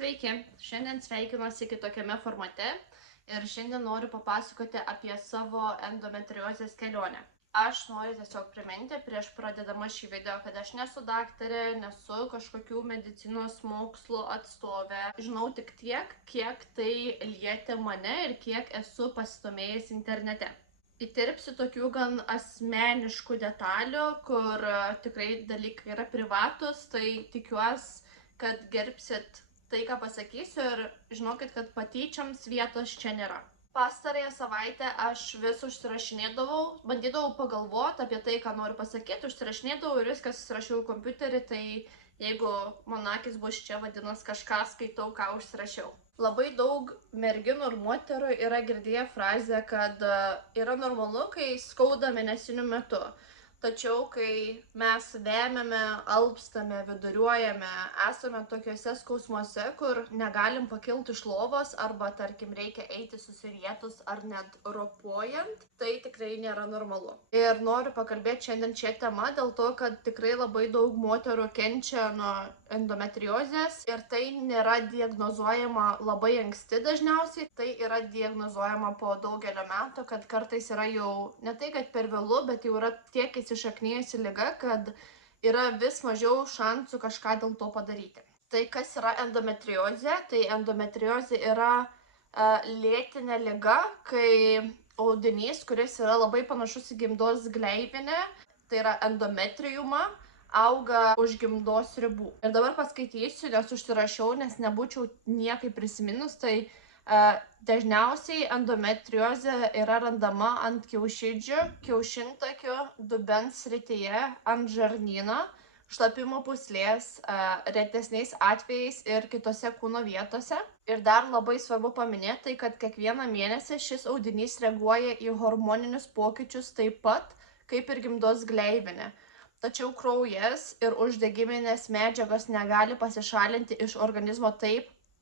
Sveiki, šiandien sveikinuosi kitokiame formate ir šiandien noriu papasakoti apie savo endometriozės kelionę. Aš noriu tiesiog priminti prieš pradedama šį video, kad aš nesu daktarė, nesu kažkokių medicinos mokslų atstovė. Žinau tik tiek, kiek tai lietė mane ir kiek esu pasidomėjęs internete. Įterpsiu tokių gan asmeniškų detalių, kur tikrai dalykai yra privatus, tai tikiuosi, kad gerbsit tai, ką pasakysiu ir žinokit, kad patyčiams vietos čia nėra. Pastarąją savaitę aš vis užsirašinėdavau, bandydavau pagalvoti apie tai, ką noriu pasakyti, užsirašinėdavau ir viskas įsirašiau į kompiuterį, tai jeigu mano akis bus čia, vadinasi kažką skaitau, ką užsirašiau. Labai daug merginų ir moterų yra girdėję frazę, kad yra normalu, kai skauda mėnesinių metu. Tačiau, kai mes vemiame, alpstame, viduriuojame, esame tokiuose skausmuose, kur negalim pakilti iš lovos arba, tarkim, reikia eiti susirietus ar net ropojant, tai tikrai nėra normalu. Ir noriu pakalbėti šiandien šią temą dėl to, kad tikrai labai daug moterų kenčia nuo endometriozės ir tai nėra diagnozuojama labai anksti dažniausiai, tai yra diagnozuojama po daugelio metų, kad kartais yra jau ne tai, kad per vėlu, bet jau yra tiek įsišaknijusi liga, kad yra vis mažiau šansų kažką dėl to padaryti. Tai kas yra endometriozė? Tai endometriozė yra lėtinė liga, kai audinys, kuris yra labai panašus į gimdos gleivinę, tai yra endometriumą, auga už gimdos ribų. Ir dabar paskaitysiu, nes užsirašiau, nes nebūčiau niekaip prisiminus, tai dažniausiai endometriozė yra randama ant kiaušidžių, kiaušintakių, dubens srityje, ant žarnyno, šlapimo pūslės, retesniais atvejais ir kitose kūno vietose. Ir dar labai svarbu paminėti, kad kiekvieną mėnesį šis audinys reaguoja į hormoninius pokyčius taip pat, kaip ir gimdos gleivinė. Tačiau kraujas ir uždegiminės medžiagos negali pasišalinti iš organizmo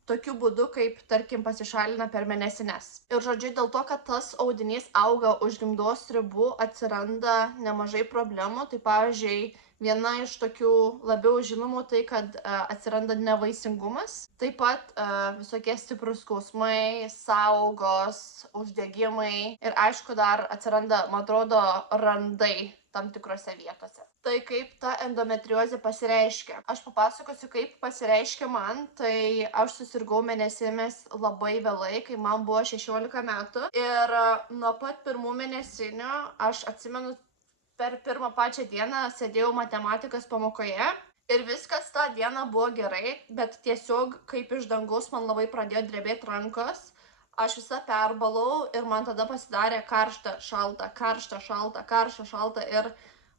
tokiu būdu, kaip, tarkim, pasišalina per mėnesines. Ir žodžiu, dėl to, kad tas audinys auga už gimdos ribų, atsiranda nemažai problemų. Tai pavyzdžiui, viena iš tokių labiau žinomų tai, kad atsiranda nevaisingumas. Taip pat visokie stiprūs skausmai, saugos, uždegimai ir aišku dar atsiranda, man atrodo, randai tam tikrose vietose. Tai kaip ta endometriozė pasireiškia? Aš papasakosiu, kaip pasireiškia man. Tai aš susirgau mėnesinėmis labai vėlai, kai man buvo 16 metų. Ir nuo pat pirmų mėnesinių, aš atsimenu, per pirmą pačią dieną sėdėjau matematikos pamokoje. Ir viskas tą dieną buvo gerai, bet tiesiog kaip iš dangaus man labai pradėjo drebėti rankos. Aš visą perbalau ir man tada pasidarė karšta, šalta, karšta, šalta, karšta, šalta. Ir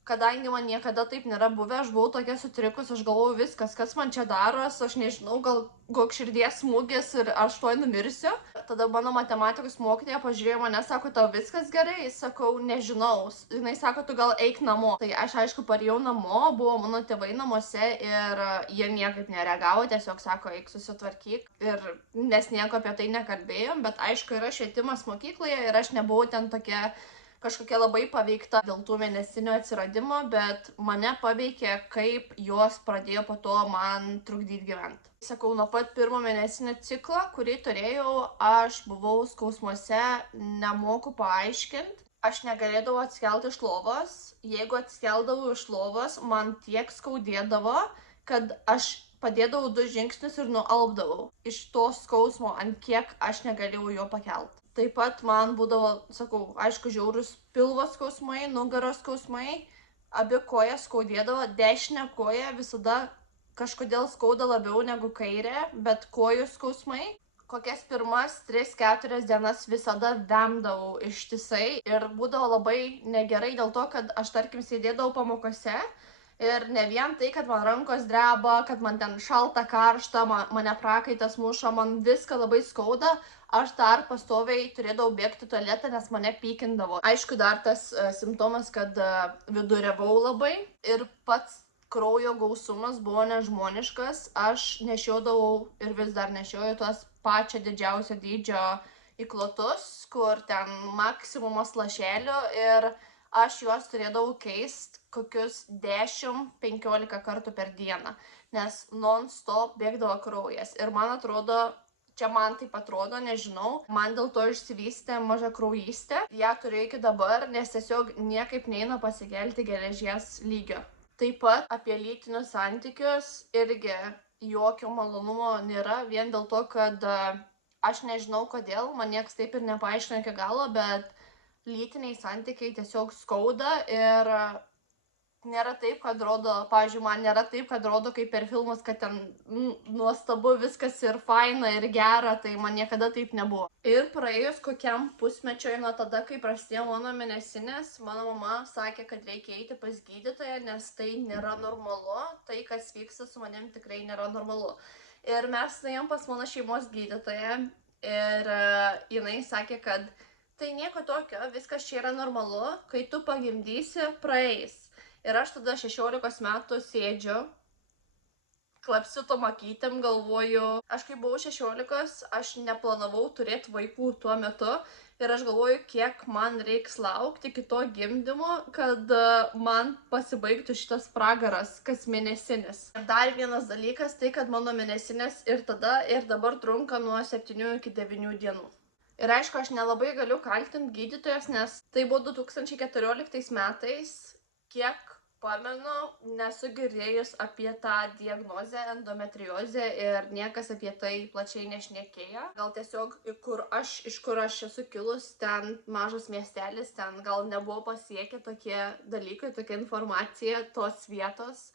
kadangi man niekada taip nėra buvę, aš buvau tokia sutrikus, aš galvoju viskas, kas man čia daros, aš nežinau, gal koks širdies smūgis ir aš tuoj numirsiu. Tada mano matematikos mokytoja pažiūrėjo mane, sako, tau viskas gerai? Sakau, nežinau. Jinai sako, tu gal eik namo. Tai aš aišku parėjau namo, buvo mano tėvai namuose ir jie niekaip nereagavo, tiesiog sako, eik susitvarkyk. Ir mes nieko apie tai nekalbėjom, bet aišku yra švietimas mokykloje ir aš nebuvau ten kažkokia labai paveikta dėl tų mėnesinių atsiradimo, bet mane paveikė, kaip jos pradėjo po to man trukdyti gyventi. Sakau, nuo pat pirmo mėnesinio ciklo, kurį turėjau, aš buvau skausmuose, nemoku paaiškinti. Aš negalėdavau atsikelti iš lovos. Jeigu atsikeldavau iš lovos, man tiek skaudėdavo, kad aš padėdavau 2 žingsnius ir nualpdavau iš to skausmo, ant kiek aš negalėjau jo pakelti. Taip pat man būdavo, sakau, aišku, žiaurus pilvo skausmai, nugaros skausmai, abi kojas skaudėdavo, dešinę koją visada kažkodėl skauda labiau negu kairė, bet kojų skausmai. Kokias pirmas 3-4 dienas visada vemdavau ištisai ir būdavo labai negerai dėl to, kad aš, tarkim, sėdėdavau pamokose. Ir ne vien tai, kad man rankos dreba, kad man ten šalta, karšta, mane prakaitas muša, man viską labai skauda, aš dar pastoviai turėdavau bėgti tualetą, nes mane pykindavo. Aišku, dar tas simptomas, kad viduriavau labai ir pats kraujo gausumas buvo nežmoniškas. Aš nešiodavau ir vis dar nešioju tuos pačio didžiausio dydžio įklotus, kur ten maksimumas lašelių ir aš juos turėdavau keisti kokius 10-15 kartų per dieną. nes non-stop bėgdavo kraujas. Ir man atrodo, čia man taip atrodo, nežinau, man dėl to išsivystė mažakraujystė. Ja turiu iki dabar, nes tiesiog niekaip neina pasikelti geležies lygio. Taip pat apie lytinius santykius irgi jokio malonumo nėra, vien dėl to, kad aš nežinau kodėl, man nieks taip ir nepaaiškina iki galo, bet lytiniai santykiai tiesiog skauda ir nėra taip, kad rodo, pavyzdžiui, man nėra taip, kad rodo kaip per filmus, kad ten nuostabu viskas ir faina ir gera, tai man niekada taip nebuvo. Ir praėjus kokiam pusmečiui nuo tada, kai prasidėjo mano mėnesinės, mano mama sakė, kad reikia eiti pas gydytoją, nes tai nėra normalu, tai kas vyksta su manim tikrai nėra normalu. Ir mes nuėjom pas mano šeimos gydytoją ir jinai sakė, kad tai nieko tokio, viskas čia yra normalu, kai tu pagimdysi, praeis. Ir aš tada 16 metų sėdžiu, klapsiu tom akytėm, galvoju, aš kai buvau 16, aš neplanavau turėti vaikų tuo metu ir aš galvoju, kiek man reiks laukti iki to gimdymo, kad man pasibaigtų šitas pragaras kas mėnesinis. Ir dar vienas dalykas, tai kad mano mėnesinės ir tada ir dabar trunka nuo 7 iki 9 dienų. Ir aišku, aš nelabai galiu kaltinti gydytojas, nes tai buvo 2014 metais, kiek pamenu, nesu girdėjus apie tą diagnozę endometriozę ir niekas apie tai plačiai nešnekėjo. Gal tiesiog, iš kur aš esu kilus, ten mažas miestelis, ten gal nebuvo pasiekę tokie dalykai, tokia informacija tos vietos,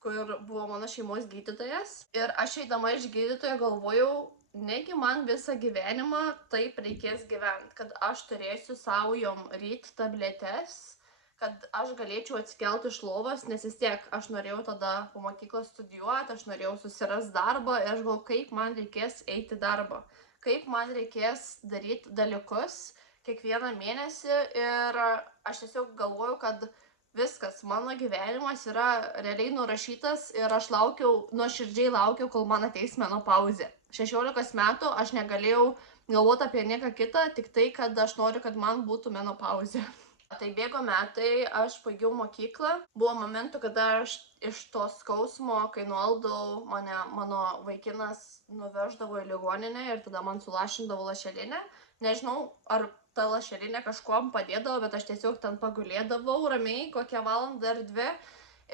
kur buvo mano šeimos gydytojas. Ir aš eidama iš gydytojo galvojau, negi man visą gyvenimą taip reikės gyventi, kad aš turėsiu savo jom ryt tabletes, kad aš galėčiau atsikelti iš lovos, nes vis tiek aš norėjau tada po mokyklos studijuoti, aš norėjau susirasti darbą ir aš galvoju, kaip man reikės eiti darbą, kaip man reikės daryti dalykus kiekvieną mėnesį ir aš tiesiog galvoju, kad viskas, mano gyvenimas yra realiai nurašytas ir aš nuoširdžiai laukiau, kol man ateis menopauzė. 16 metų aš negalėjau galvoti apie nieką kitą, tik tai, kad aš noriu, kad man būtų menopauzė. Tai bėgo metai, aš baigiau mokyklą. Buvo momentų, kada aš iš to skausmo, kai nualdau, mano vaikinas nuveždavo į ligoninę ir tada man sulašindavo lašelinę. Nežinau, ar ta lašelinė kažkuom padėdavo, bet aš tiesiog ten pagulėdavau ramiai kokią valandą ar 2.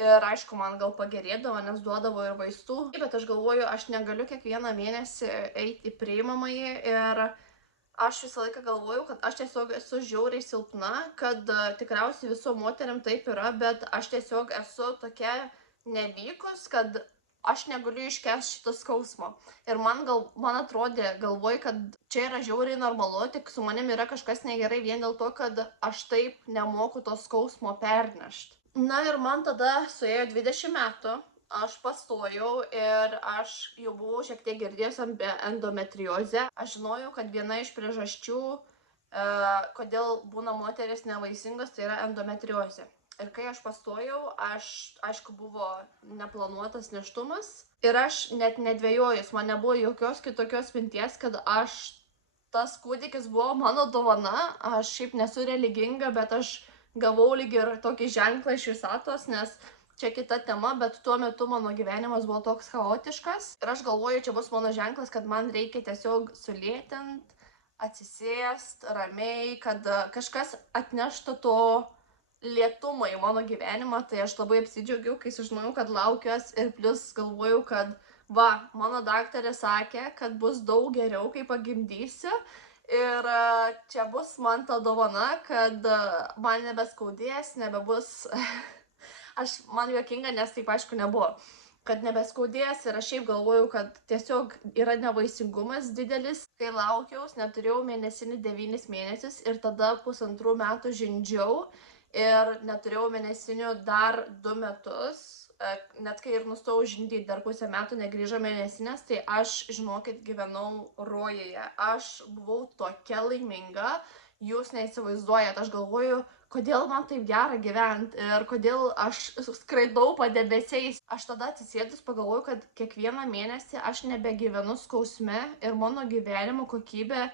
Ir aišku, man gal pagerėdavo, nes duodavo ir vaistų. Bet aš galvoju, aš negaliu kiekvieną mėnesį eiti į priimamąjį ir aš visą laiką galvojau, kad aš tiesiog esu žiauriai silpna, kad tikriausiai viso moteriam taip yra, bet aš tiesiog esu tokia nevykus, kad aš negaliu iškęsti šito skausmo. Ir man atrodė, galvoju, kad čia yra žiauriai normalu, tik su manim yra kažkas negerai vien dėl to, kad aš taip nemoku to skausmo pernešti. Na ir man tada suėjo 20 metų. Aš pastojau ir aš jau buvau šiek tiek girdėjus apie endometriozę. Aš žinojau, kad viena iš priežasčių, kodėl būna moteris nevaisingos, tai yra endometriozė. Ir kai aš pastojau, aišku, buvo neplanuotas nėštumas. Ir aš net nedvejojus, man nebuvo jokios kitokios minties, kad tas kūdikis buvo mano dovana. Aš šiaip nesu religinga, bet aš gavau lyg ir tokį ženklą iš visatos, nes čia kita tema, bet tuo metu mano gyvenimas buvo toks chaotiškas. Ir aš galvoju, čia bus mano ženklas, kad man reikia tiesiog sulėtint, atsisėst ramiai, kad kažkas atneštų to lėtumą į mano gyvenimą. Tai aš labai apsidžiaugiau, kai sužinojau, kad laukiuos ir plus galvojau, kad mano daktarė sakė, kad bus daug geriau, kai pagimdysiu. Ir čia bus man ta dovana, kad man nebeskaudės, nebebus... Man juokinga, nes taip aišku nebuvo, kad nebeskaudės ir aš šiaip galvojau, kad tiesiog yra nevaisingumas didelis. Kai laukiaus, neturėjau mėnesinį 9 mėnesius ir tada 1,5 metų žindžiau ir neturėjau mėnesinių dar 2 metus. Net kai ir nustojau žindyti, dar 1,5 metų negrįžo mėnesinės, tai aš, žinokit, gyvenau rojuje. Aš buvau tokia laiminga, jūs neįsivaizduojat, aš galvoju, kodėl man taip gera gyventi ir kodėl aš skraidau padebesiais. Aš tada atsisėdus pagalvoju, kad kiekvieną mėnesį aš nebegyvenu skausme ir mano gyvenimo kokybė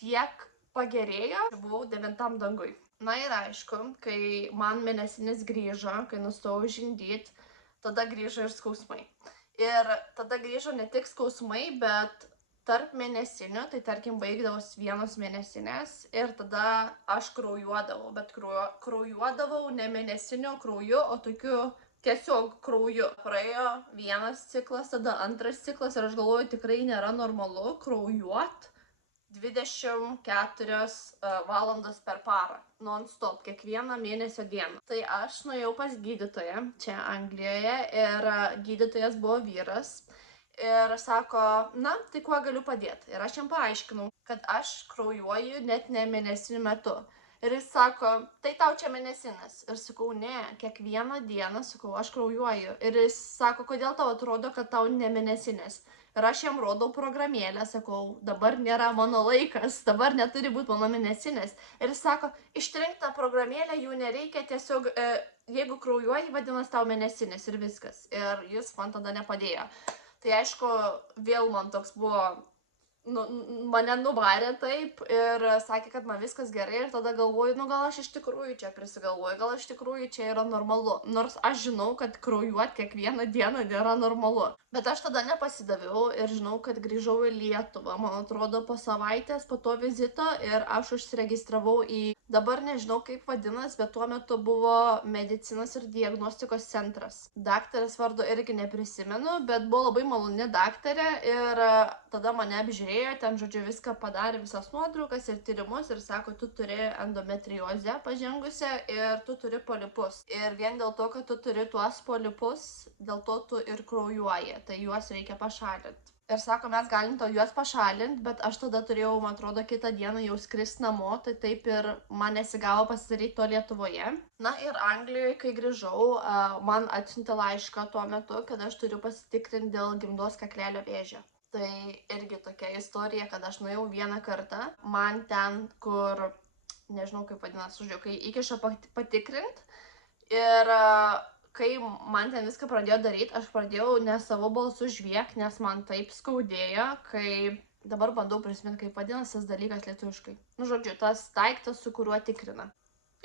tiek pagerėjo. Buvau 9 dangui. Na ir aišku, kai man mėnesinis grįžo, kai nustojau žindyti, tada grįžo ir skausmai. Ir tada grįžo ne tik skausmai, bet tarp mėnesinių, tai tarkim baigdavos vienos mėnesinės ir tada aš kraujuodavau, bet kraujuodavau ne mėnesiniu krauju, o tokiu tiesiog krauju. Praėjo vienas ciklas, tada antras ciklas ir aš galvoju, tikrai nėra normalu kraujuot 24 valandas per parą, non-stop, kiekvieną mėnesio dieną. Tai aš nuėjau pas gydytoją čia Anglijoje ir gydytojas buvo vyras. Ir sako, na, tai kuo galiu padėti. Ir aš jam paaiškinau, kad aš kraujuoju net ne mėnesinių metu. Ir jis sako, tai tau čia mėnesinis. Ir sakau, ne, kiekvieną dieną, sakau, aš kraujuoju. Ir jis sako, kodėl tau atrodo, kad tau ne mėnesinis. Ir aš jam rodau programėlę, sakau, dabar nėra mano laikas, dabar neturi būti mano mėnesinės. Ir jis sako, ištrink tą programėlę, jų nereikia, tiesiog jeigu kraujuoji, vadinasi tau mėnesinis ir viskas. Ir jis man tada nepadėjo. Tai aišku, vėl man toks buvo, mane nuvarė taip ir sakė, kad man viskas gerai ir tada galvoju, gal aš iš tikrųjų čia prisigalvoju, gal iš tikrųjų čia yra normalu. Nors aš žinau, kad kraujuot kiekvieną dieną nėra normalu. Bet aš tada nepasidaviau ir žinau, kad grįžau į Lietuvą, man atrodo, po savaitės po to vizito ir aš užsiregistravau į, dabar nežinau kaip vadinas, bet tuo metu buvo medicinos ir diagnostikos centras. Daktarės vardu irgi neprisimenu, bet buvo labai maloni daktarė ir tada mane apžiūrėjo, ten žodžiu viską padarė, visas nuotraukas ir tyrimus ir sako, tu turi endometriozę pažengusią ir tu turi polipus. Ir vien dėl to, kad tu turi tuos polipus, dėl to tu ir kraujuoji. Tai juos reikia pašalinti. Ir sako, mes galim juos pašalinti, bet aš tada turėjau, man atrodo, kitą dieną jau skristi namo, tai taip ir man nesigavo pasidaryti to Lietuvoje. Na ir Anglijoje, kai grįžau, man atsiuntė laišką tuo metu, kad aš turiu pasitikrinti dėl gimdos kaklelio vėžio. Tai irgi tokia istorija, kad aš nuėjau vieną kartą, man ten, kur, nežinau kaip vadinasi, žodžiu, kai įkiša patikrinti ir kai man ten viską pradėjo daryti, aš pradėjau ne savo balsu žviegti, nes man taip skaudėjo, kai dabar bandau prisiminti, kaip vadinasi tas dalykas lietuviškai. Nu, žodžiu, tas daiktas, su kuriuo tikrina.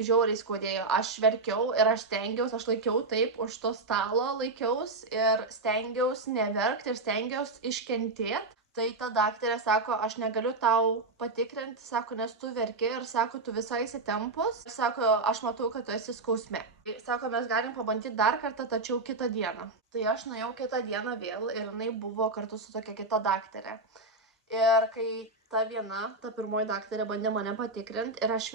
Žiauriai skaudėjo. Aš verkiau ir aš stengiausi, aš laikiau taip, už to stalo laikiaus ir stengiausi neverkti ir stengiausi iškentėti. Tai ta daktarė sako, aš negaliu tau patikrinti, sako, nes tu verki ir sako, tu visai įsitempus. Sako, aš matau, kad tu esi skausme. Sako, mes galim pabandyti dar kartą, tačiau kitą dieną. Tai aš nuėjau kitą dieną vėl ir jinai buvo kartu su tokia kita daktarė. Ir kai ta pirmoji daktarė bandė mane patikrinti ir aš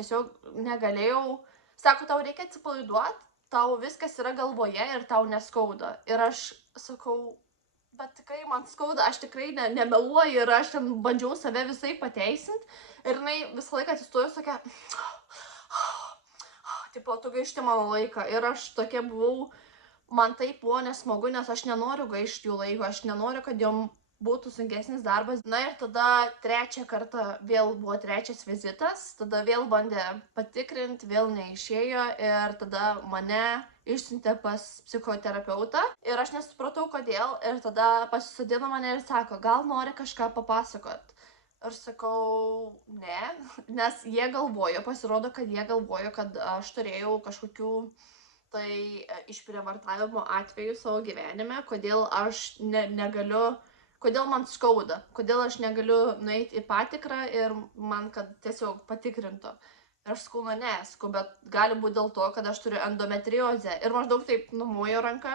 tiesiog negalėjau, sako, tau reikia atsipalaiduoti, tau viskas yra galvoje ir tau neskauda. Ir aš sakau, bet tikrai man skauda, aš tikrai nemeluoju ir aš ten bandžiau save visai pateisinti. Ir jinai visą laiką atsistojo tokia, tipo, tu gaišti mano laiką. Ir aš tokia buvau, man taip buvo nesmagu, nes aš nenoriu gaišti jų laiko, aš nenoriu, kad jom būtų sunkesnis darbas. Na ir tada trečią kartą vėl buvo trečias vizitas, tada vėl bandė patikrinti, vėl neišėjo ir tada mane išsiuntė pas psichoterapeutą ir aš nesupratau kodėl ir tada pasisodino mane ir sako, gal nori kažką papasakot. Ir sakau, ne, nes jie galvojo, pasirodo, kad jie galvojo, kad aš turėjau kažkokių tai išprievartavimo atvejų savo gyvenime, kodėl aš negaliu, kodėl man skauda, kodėl aš negaliu nueiti į patikrą ir man kad tiesiog patikrintų. Ir aš sakau, ne, sakau, bet gali būti dėl to, kad aš turiu endometriozę. Ir maždaug taip numojo ranką,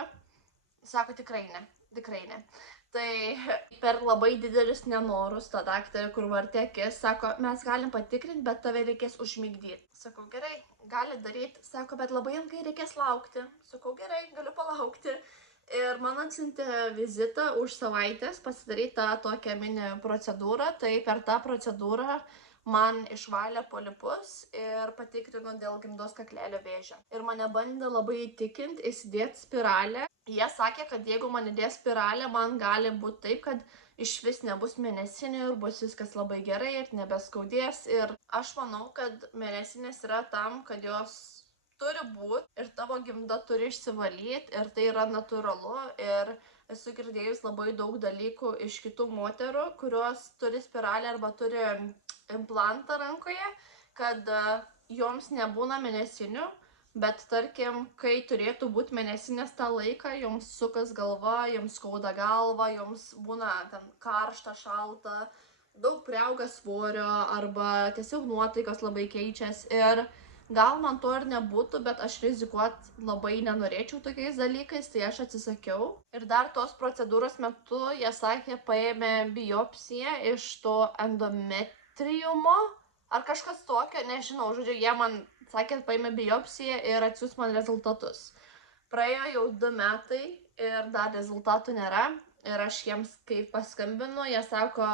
sako, tikrai ne. Tai per labai didelius nenorus ta daktarė, kur vartė akis, sako, mes galim patikrinti, bet tave reikės užmigdyti. Sakau, gerai, gali daryti. Sako, bet labai ilgai reikės laukti. Sakau, gerai, galiu palaukti. Ir man atsiuntė vizitą už savaitės pasidaryti tą tokią mini procedūrą. Tai per tą procedūrą man išvalė polipus ir patikrino dėl gimdos kaklelio vėžio. Ir mane bandė labai įtikinti įsidėti spiralę. Jie sakė, kad jeigu man įdės spiralę, man gali būti taip, kad iš vis nebus mėnesinių ir bus viskas labai gerai ir nebeskaudės. Ir aš manau, kad mėnesinės yra tam, kad jos turi būti ir tavo gimda turi išsivalyti ir tai yra natūralu. Ir esu girdėjus labai daug dalykų iš kitų moterų, kurios turi spiralę arba turi implantą rankoje, kad joms nebūna mėnesinių, Bet tarkim, kai turėtų būti mėnesinės tą laiką, jums sukas galva, jums skauda galva, jums būna ten karšta, šalta, daug priauga svorio arba tiesiog nuotaikos labai keičiasi ir gal man to ir nebūtų, bet aš rizikuot labai nenorėčiau tokiais dalykais, tai aš atsisakiau. Ir dar tos procedūros metu jie sakė, paėmė biopsiją iš to endometriumo ar kažkas tokio, nežinau, žodžiu, jie man sakė, paėmė biopsiją ir atsiūs man rezultatus. Praėjo jau 2 metai ir dar rezultatų nėra. Ir aš jiems, kai paskambinu, jie sako,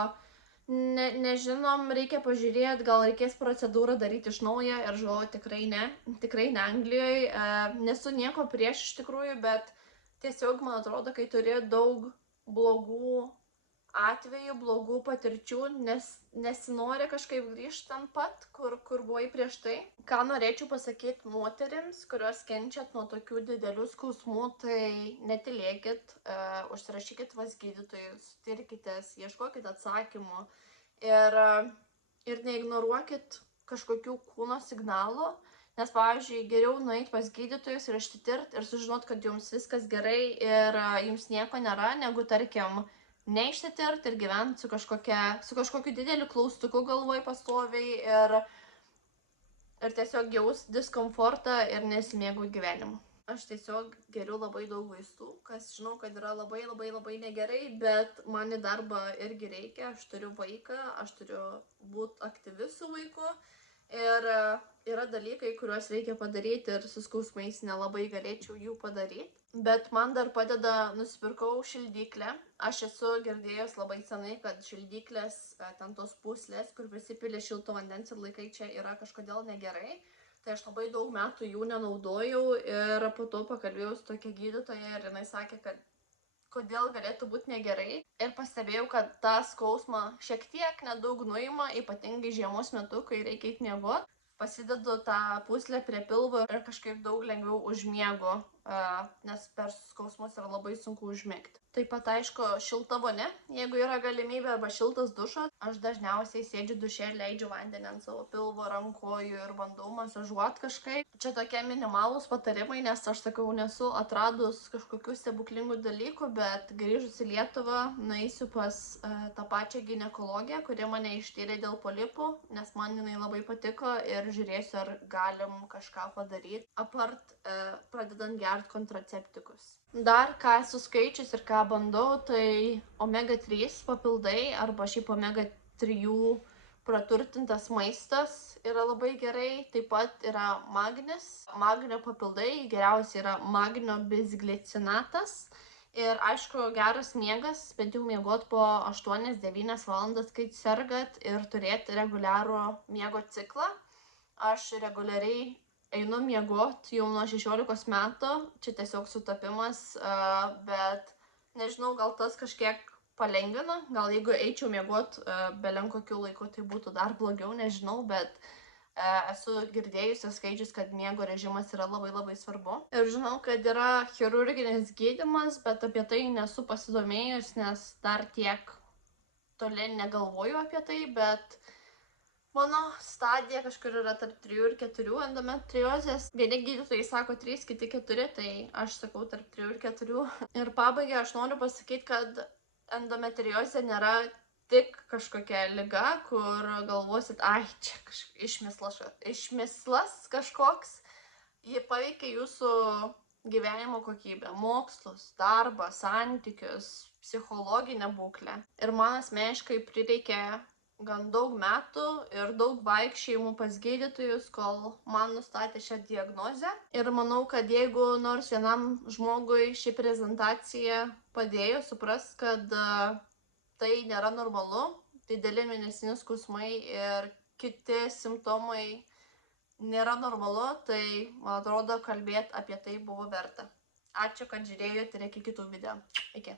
nežinom, reikia pažiūrėti, gal reikės procedūrą daryti iš naujo. Ir žinau, tikrai ne Anglijoje. Nesu nieko prieš iš tikrųjų, bet tiesiog man atrodo, kai turi daug blogų atvejų, blogų patirčių, nes nesinori kažkaip grįžti ten pat, kur buvai prieš tai. Ką norėčiau pasakyti moterims, kurios kenčiat nuo tokių didelių skausmų, tai netylėkit, užsirašykit pas gydytojus, tirkitės, ieškokit atsakymų ir neignoruokit kažkokių kūno signalų, nes, pavyzdžiui, geriau nueiti pas gydytojus ir išsitirt ir sužinot, kad jums viskas gerai ir jums nieko nėra, negu, tarkim, neišsitirt ir gyventi su kažkokiu dideliu klaustuku galvoj pastoviai ir tiesiog jaus diskomfortą ir nesimėgau gyvenimu. Aš tiesiog geriu labai daug vaistų, kas žinau, kad yra labai negerai, bet man į darbą irgi reikia, aš turiu vaiką, aš turiu būti aktyvi su vaiku ir yra dalykai, kuriuos reikia padaryti ir su skausmais nelabai galėčiau jų padaryti. Bet man dar padeda, nusipirkau šildyklę. Aš esu girdėjus labai senai, kad šildyklės, ten tos puslės, kur prisipilė šilto vandens ir laikai čia yra kažkodėl negerai. Tai aš labai daug metų jų nenaudojau ir po to pakalbėjau su tokia gydytoja ir jinai sakė, kad kodėl galėtų būti negerai. Ir pastebėjau, kad tą skausmą šiek tiek nedaug nuima, ypatingai žiemos metu, kai reikia eiti miegoti. Pasidedu tą puslę prie pilvo ir kažkaip daug lengviau užmiegu, nes per skausmus yra labai sunku užmigti. Taip pat, aišku, šilta vonia, jeigu yra galimybė, arba šiltas dušas. Aš dažniausiai sėdžiu duše ir leidžiu vandenį ant savo pilvo, rankojų ir bandau masažuoti kažkaip. Čia tokie minimalūs patarimai, nes aš sakau, nesu atradus kažkokių stebuklingų dalykų, bet grįžus į Lietuvą nueisiu pas tą pačią ginekologiją, kuri mane ištyrė dėl polipų, nes man jinai labai patiko ir žiūrėsiu, ar galim kažką padaryti, apart pradedant gerti kontraceptikus. Dar ką esu skaičius ir ką bandau, tai omega-3 papildai arba šiaip omega-3 praturtintas maistas yra labai gerai. Taip pat yra magnis. Magnio papildai geriausiai yra magnio bisglicinatas. Ir aišku, geras miegas, bent jau miegot po 8-9 valandas, kai sergat ir turėti reguliarų miego ciklą. Aš reguliariai einu miegot jau nuo 16 metų, čia tiesiog sutapimas, bet nežinau, gal tas kažkiek palengvina, gal jeigu eičiau miegot belenkokiu laiku, tai būtų dar blogiau, nežinau, bet esu girdėjusi skaičius, kad miego režimas yra labai svarbu. Ir žinau, kad yra chirurginis gydymas, bet apie tai nesu pasidomėjus, nes dar tiek toli negalvoju apie tai, bet mano stadija kažkur yra tarp 3 ir 4 endometriozės. Vieni gydytojai sako 3, kiti 4, tai aš sakau tarp 3 ir 4. Ir pabaigai aš noriu pasakyti, kad endometriozė nėra tik kažkokia liga, kur galvosit, ai, čia išmislas kažkoks. Ji paveikia jūsų gyvenimo kokybę, mokslus, darbą, santykius, psichologinę būklę. Ir man asmeniškai prireikė gan daug metų ir daug vaikščiojimų pas gydytojus, kol man nustatė šią diagnozę. Ir manau, kad jeigu nors vienam žmogui ši prezentacija padėjo suprast, kad tai nėra normalu, dideli mėnesinių skausmai ir kiti simptomai nėra normalu, tai man atrodo, kalbėti apie tai buvo verta. Ačiū, kad žiūrėjote ir iki kitų video. Iki.